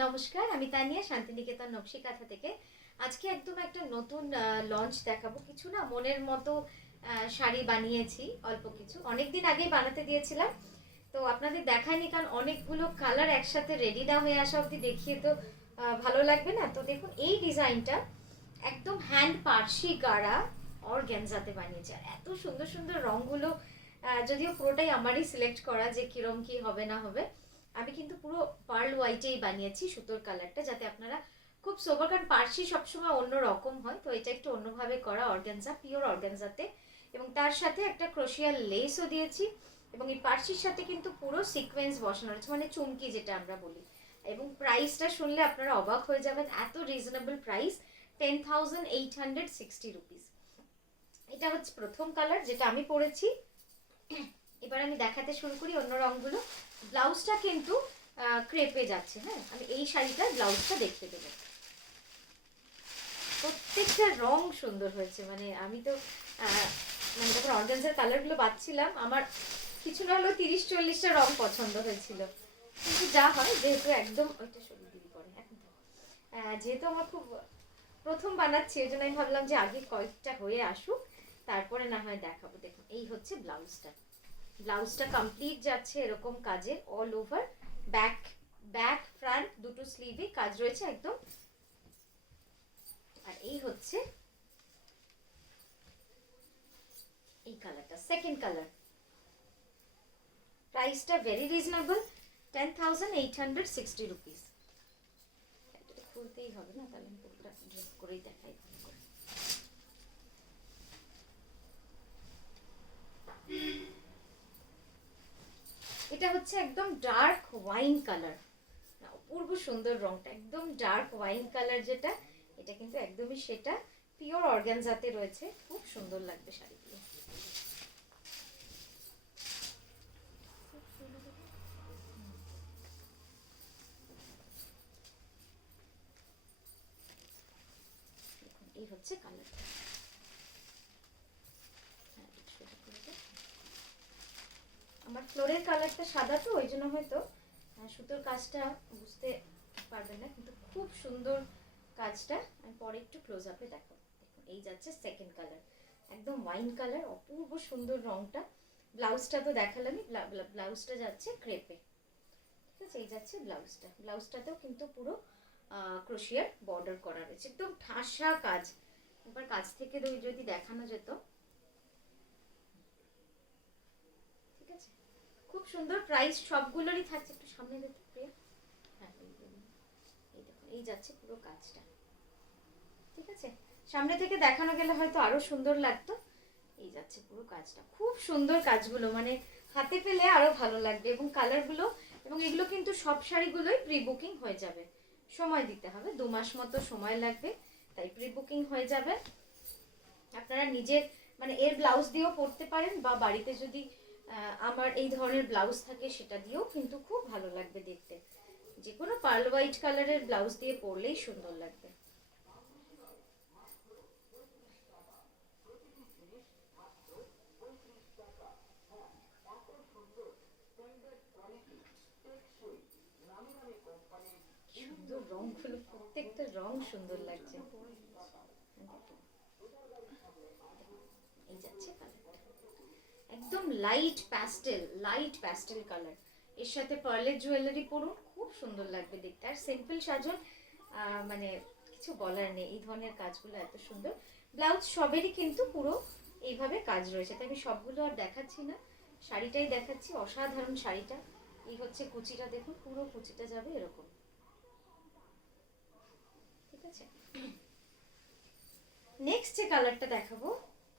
নমস্কার, আমি তানিয়া শান্তিনিকেতন নকশি কাঁথা থেকে। আজকে একদম একটা নতুন লঞ্চ দেখাবো। কিছু না মনের মতো শাড়ি বানিয়েছি, অল্প কিছু অনেকদিন আগেই বানাতে দিয়েছিলাম, তো আপনাদের দেখায়নি কারণ অনেকগুলো কালার একসাথে রেডি না হয়ে আসা অবধি দেখিয়ে তো ভালো লাগবে না। তো দেখুন এই ডিজাইনটা একদম হ্যান্ড পার্সি গাড়া অর্গ্যানজাতে বানিয়েছে, আর এত সুন্দর সুন্দর রঙগুলো। যদিও পুরোটাই আমারই সিলেক্ট করা যে কিরম কি হবে না হবে। আমি কিন্তু পুরো পার্ল হোয়াইটেই বানিয়েছি সুতোর কালারটা, যাতে আপনারা খুব সোবার, কারণ পার্সি সবসময় অন্য রকম হয়, তো এটা একটু অন্যভাবে করা অর্গানজা, পিওর অর্গানজাতে। এবং তার সাথে একটা ক্রোশিয়াল লেসও দিয়েছি, এবং এই পার্সির সাথে কিন্তু পুরো সিকোয়েন্স বসানো রয়েছে, মানে চুমকি যেটা আমরা বলি। এবং প্রাইসটা শুনলে আপনারা অবাক হয়ে যাবেন, এত রিজনেবল প্রাইস, 10,860 রুপিস। এটা হচ্ছে প্রথম কালার যেটা আমি পরেছি। এবার আমি দেখাতে শুরু করি অন্য রঙগুলো। ব্লাউজটা কিন্তু ক্রেপে যাচ্ছে। হ্যাঁ, আমি এই শাড়িটার ব্লাউজটা দেখতে দেবো। প্রত্যেকটা রং সুন্দর হয়েছে, মানে আমি তো মানে যখন অর্গানজার কালারগুলো বাছছিলাম, আমার কিছু না হলেও 30-40টা রং পছন্দ হয়েছিল। কিন্তু যা হয়, যেহেতু একদম ওইটা সরিয়ে দিবি পরে এখন, যেহেতু আমার খুব প্রথম বানাচ্ছি, এই জন্য আমি ভাবলাম যে আগে কয়েকটা হয়ে আসুক, তারপরে না হয় দেখাবো। দেখুন এই হচ্ছে ব্লাউজটা। ব্লাউজটা কমপ্লিট যাচ্ছে এরকম কাজের, all over, back back front দুটো স্লিভে কাজ রয়েছে একদম। আর এই হচ্ছে এই কালারটা, সেকেন্ড কালার। প্রাইসটা ভেরি রিজনেবল, 10,860 রুপিস। এটা খুলতেই হবে না, তাহলে আমি পুরোটা ড্রেপ করেই দেখাই। এটা হচ্ছে একদম ডার্ক ওয়াইন কালার, অপূর্ব সুন্দর রংটা, একদম ডার্ক ওয়াইন কালার যেটা, এটা কিন্তু একদমই সেটা, পিওর অর্গানজাতে রয়েছে, খুব সুন্দর লাগবে শাড়িগুলো। এই হচ্ছে কালারটা। আমার ফ্লোরের কালারটা সাদা, তো ওই জন্য হয়তো সুতোর কাজটা বুঝতে পারবেন না, কিন্তু খুব সুন্দর কাজটা। আমি পরে একটু ক্লোজ আপে দেখো। দেখুন এই যাচ্ছে সেকেন্ড কালার, একদম ওয়াইন কালার, অপূর্ব সুন্দর রংটা। ব্লাউজটা তো দেখালামই, ব্লাউজটা যাচ্ছে ক্রেপে। ঠিক আছে, এই যাচ্ছে ব্লাউজটা। ব্লাউজটাতেও কিন্তু পুরো ক্রোশিয়ার বর্ডার করা রয়েছে, একদম ঠাসা কাজ। এবার কাছ থেকে যদি দেখানো যেত। ঠিক আছে, খুব সুন্দর। প্রাইস সবগুলোরই থাকছে, একটু সামনে দেখতে প্রিয়া। হ্যাঁ, এই দেখুন এই যাচ্ছে পুরো কাজটা। ঠিক আছে, সামনে থেকে দেখানো গেলে হয়তো আরো সুন্দর লাগতো। এই যাচ্ছে পুরো কাজটা, খুব সুন্দর কাজগুলো, মানে হাতে পেলে আরো ভালো লাগবে। এবং কালারগুলো, এবং এগুলো কিন্তু সব শাড়িগুলোই প্রি বুকিং হয়ে যাবে, সময় দিতে হবে, 2 মাস মতো সময় লাগবে, তাই প্রি বুকিং হয়ে যাবে। আপনারা নিজের মানে এর ব্লাউজ দিয়েও পরতে পারেন, বা বাড়িতে যদি আমার এই ধরনের ব্লাউজ থাকে সেটা দিয়েও কিন্তু খুব ভালো লাগবে দেখতে। যে কোনো পার্ল হোয়াইট কালারের ব্লাউজ দিয়ে পরলেই সুন্দর লাগবে। সুন্দর রংগুলো, প্রত্যেকটা রং সুন্দর লাগছে। এই যাচ্ছে কালারটা, একদম light pastel, light pastel colour. এর সাথে পার্লের জুয়েলারি পরুন, খুব সুন্দর লাগবে দেখতে। আর সিম্পল সাজন, মানে কিছু বলার নেই, এই ধরনের কাজগুলো এত সুন্দর। ব্লাউজ সবেরই কিন্তু পুরো এইভাবে কাজ রয়েছে, তাই আমি সবগুলো আর দেখাচ্ছি না, শাড়িটাই দেখাচ্ছি। অসাধারণ শাড়িটা। এই হচ্ছে কুচিটা, দেখুন পুরো কুচিটা যাবে এরকম। ঠিক আছে, নেক্সট যে কালারটা দেখাবো,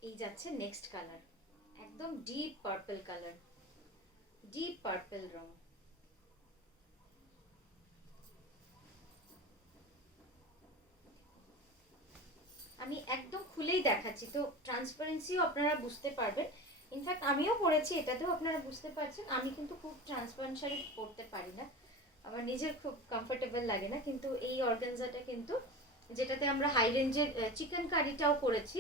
এই যাচ্ছে নেক্সট কালার, একদম deep purple colour, deep purple রং। আমি একদম খুলেই দেখাচ্ছি, তো ট্রান্সপারেন্সিও আপনারা বুঝতে পারবেন। ইনফ্যাক্ট আমিও পরেছি, এটাতেও আপনারা বুঝতে পারছেন। আমি কিন্তু খুব ট্রান্সপারেন্ট শাড়ি পরতে পারি না, আমার নিজের খুব কমফোর্টেবল লাগে না। কিন্তু এই অর্গানজাটা কিন্তু, যেটাতে আমরা হাই রেঞ্জের চিকেন কারিটাও করেছি,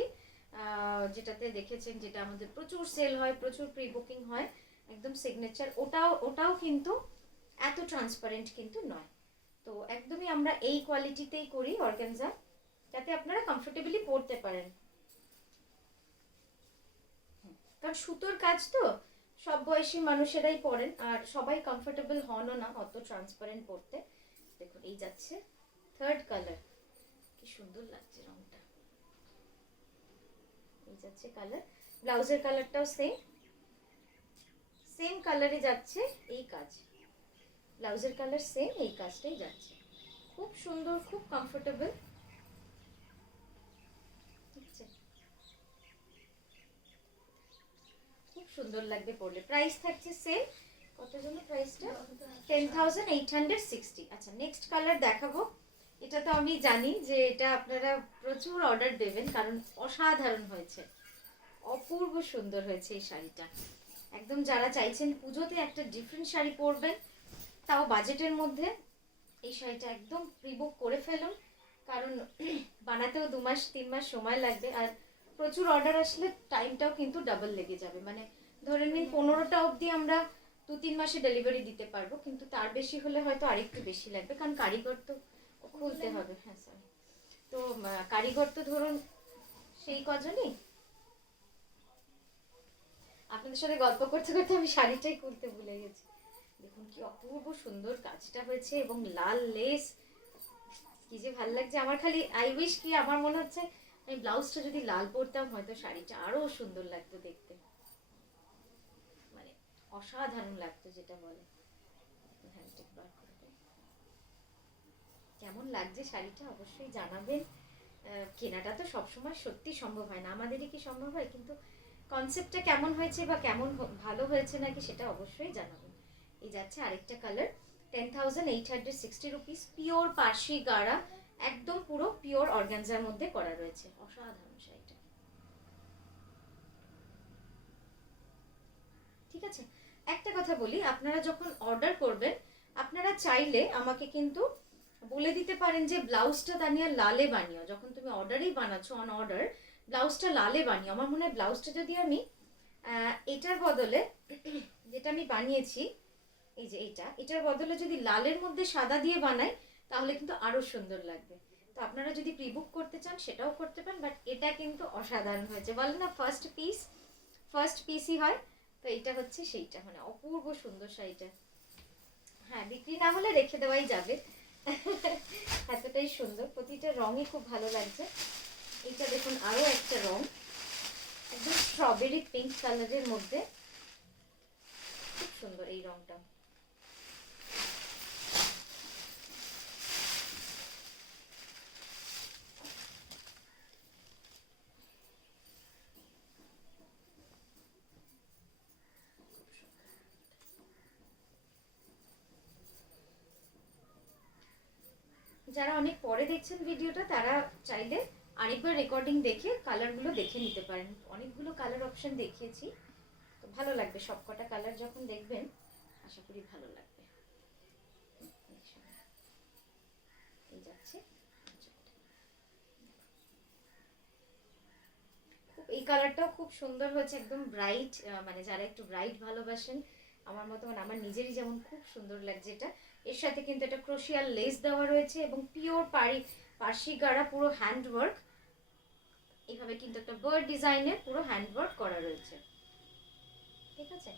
যেটাতে দেখেছেন, যেটা আমাদের প্রচুর সেল হয়, প্রচুর প্রি বুকিং হয়, একদম সিগনেচার, ওটাও কিন্তু এত ট্রান্সপারেন্ট কিন্তু নয়। তো একদমই আমরা এই কোয়ালিটিতেই করি অর্গানজা, যাতে আপনারা কমফোর্টেবলি পরতে পারেন। কারণ সুতোর কাজ তো সব বয়সী মানুষেরাই পরেন, আর সবাই কমফোর্টেবল হনও না অত ট্রান্সপারেন্ট পরতে। দেখুন এই যাচ্ছে থার্ড কালার, কি সুন্দর লাগছে রংটা। এই যাচ্ছে কালার, ব্লাউজের কালারটাও সেম কালারে যাচ্ছে এই কাজ, ব্লাউজের কালার সেম, এই কাজটাই যাচ্ছে। খুব সুন্দর, খুব কমফোর্টেবল, খুব সুন্দর লাগবে পরলে। প্রাইস থাকছে সেম, কত জন্য প্রাইসটা 10,860। আচ্ছা নেক্সট কালার দেখাবো। এটা তো আমি জানি যে এটা আপনারা প্রচুর অর্ডার দেবেন, কারণ অসাধারণ হয়েছে, অপূর্ব সুন্দর হয়েছে এই শাড়িটা। একদম যারা চাইছেন পুজোতে একটা ডিফারেন্ট শাড়ি পরবেন, তাও বাজেটের মধ্যে, এই শাড়িটা একদম প্রিবুক করে ফেলুন, কারণ বানাতেও 2 মাস 3 মাস সময় লাগবে, আর প্রচুর অর্ডার আসলে টাইমটাও কিন্তু ডাবল লেগে যাবে। মানে ধরে নিন 15টা অবধি আমরা 2-3 মাসে ডেলিভারি দিতে পারবো, কিন্তু তার বেশি হলে হয়তো আরেকটু বেশি লাগবে, কারণ কারিগর তো খুলতে হবে। হ্যাঁ সরি, তো কারিগর তো ধরুন সেই কজনই। আপনাদের সাথে গল্প করতে করতে আমি শাড়িটাই খুলতে ভুলে গেছি। দেখুন কি অপূর্ব সুন্দর কাজটা হয়েছে, এবং লাল লেস, কি যে ভালো লাগছে আমার। খালি আই উইশ কি, আমার মনে হচ্ছে আমি ব্লাউজটা যদি লাল পরতাম হয়তো শাড়িটা আরো সুন্দর লাগতো দেখতে, মানে অসাধারণ লাগতো যেটা বলে। কেমন লাগছে শাড়িটা অবশ্যই জানাবেন। কেনাটা তো সবসময় সত্যি সম্ভব হয় না, আমাদেরই কি সম্ভব হয়, কিন্তু কনসেপ্টটা কেমন হয়েছে বা কেমন ভালো হয়েছে নাকি সেটা অবশ্যই জানাবেন। এই যাচ্ছে আরেকটা কালার, 10,860 রুপিস, পিওর পার্সি গাড়া, একদম পুরো পিওর অর্গানজার মধ্যে করা রয়েছে, অসাধারণ শাড়িটা। ঠিক আছে, একটা কথা বলি, আপনারা যখন অর্ডার করবেন আপনারা চাইলে আমাকে কিন্তু বলে দিতে পারেন যে ব্লাউজটা দানিয়া লালে বানিও। যখন তুমি অর্ডারেই বানাচ্ছো অন অর্ডার, ব্লাউজটা লালে বানিও। আমার মনে হয় ব্লাউজটা যদি আমি এটার বদলে, যেটা আমি বানিয়েছি এই যে এটার বদলে যদি লালের মধ্যে সাদা দিয়ে বানাই, তাহলে কিন্তু আরো সুন্দর লাগবে। তো আপনারা যদি প্রিবুক করতে চান সেটাও করতে পারেন, বাট এটা কিন্তু অসাধারণ হয়েছে। বলেন না ফার্স্ট পিসই হয়, তো এটা হচ্ছে সেইটা, মানে অপূর্ব সুন্দর শাড়িটা। হ্যাঁ বিক্রি না হলে রেখে দেওয়াই যাবে, এতটাই সুন্দর, প্রতিটা রঙই খুব ভালো লাগছে। এইটা দেখুন আরো একটা রং, একদম স্ট্রবেরি পিঙ্ক কালারের মধ্যে, খুব সুন্দর এই রংটা। যারা অনেক পরে দেখছেন ভিডিওটা, তারা চাইলে আরেকবার রেকর্ডিং দেখে কালারগুলো দেখে নিতে পারেন। অনেকগুলো কালার অপশন দেখিয়েছি, তো ভালো লাগবে সবকটা কালার যখন দেখবেন, আশা করি ভালো লাগবে। এই যাচ্ছে খুব, এই কালারটাও খুব সুন্দর হয়েছে, একদম ব্রাইট, মানে যারা একটু ব্রাইট ভালোবাসেন আমার মতো, মানে আমার নিজেরই যেমন খুব সুন্দর লাগছে এটা। এর সাথে কিন্তু একটা ক্রোশিয়াল লেস দেওয়া রয়েছে, এবং পিওর পার্সি গাড়া, পুরো হ্যান্ড ওয়ার্ক, এইভাবে কিন্তু একটা বার্ড ডিজাইনের পুরো হ্যান্ড ওয়ার্ক করা রয়েছে। ঠিক আছে,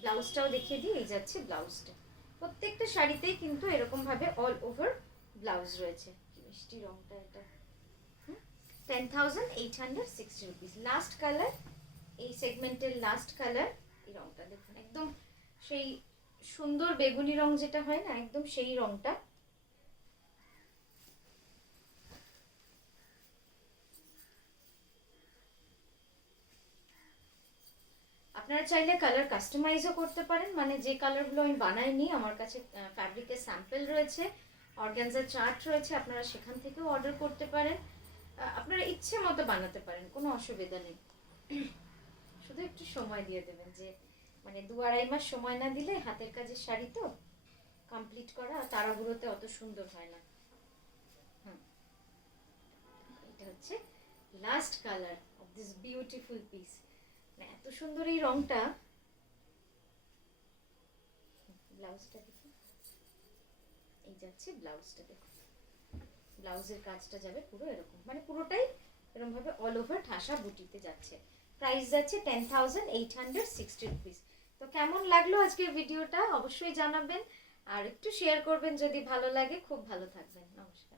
ব্লাউজটাও দেখিয়ে দিই। এই যাচ্ছে ব্লাউজটা, প্রত্যেকটা শাড়িতেই কিন্তু এরকম ভাবে অল ওভার ব্লাউজ রয়েছে। কি মিষ্টি রংটা এটা, 10,860 রুপিস। লাস্ট কালার, এই সেগমেন্টের লাস্ট কালার, এই রংটা দেখুন, একদম সেই সুন্দর বেগুনি রং যেটা হয় না, একদম সেই রংটা। আপনারা চাইলে কালার কাস্টমাইজও করতে পারেন, মানে যে কালারগুলো আমি বানাইনি, আমার কাছে ফ্যাব্রিকের স্যাম্পল রয়েছে, অর্গানজার চার্ট রয়েছে, আপনারা সেখান থেকেও অর্ডার করতে পারেন। আপনারা ইচ্ছে মতো বানাতে পারেন, কোনো অসুবিধা নেই। শুধু একটু সময় দিয়ে দেবেন, যে মানে 2-2.5 মাস সময় না দিলে হাতের কাজের শাড়ি তো কমপ্লিট করা তাড়াহুড়োতে অত সুন্দর হয় না। এটা হচ্ছে last colour of this beautiful piece, মানে এত সুন্দর এই রংটা। ব্লাউজটা দেখি, এই যাচ্ছে ব্লাউজটা, দেখো ব্লাউজের কাজটা যাবে পুরো এরকম, মানে পুরোটাই এরকম ভাবে অল ওভার ঠাসা বুটিতে যাচ্ছে। প্রাইস যাচ্ছে 10,860 রুপিস। তো কেমন লাগলো আজকের ভিডিওটা অবশ্যই জানাবেন, আর একটু শেয়ার করবেন যদি ভালো লাগে। খুব ভালো থাকবেন, নমস্কার।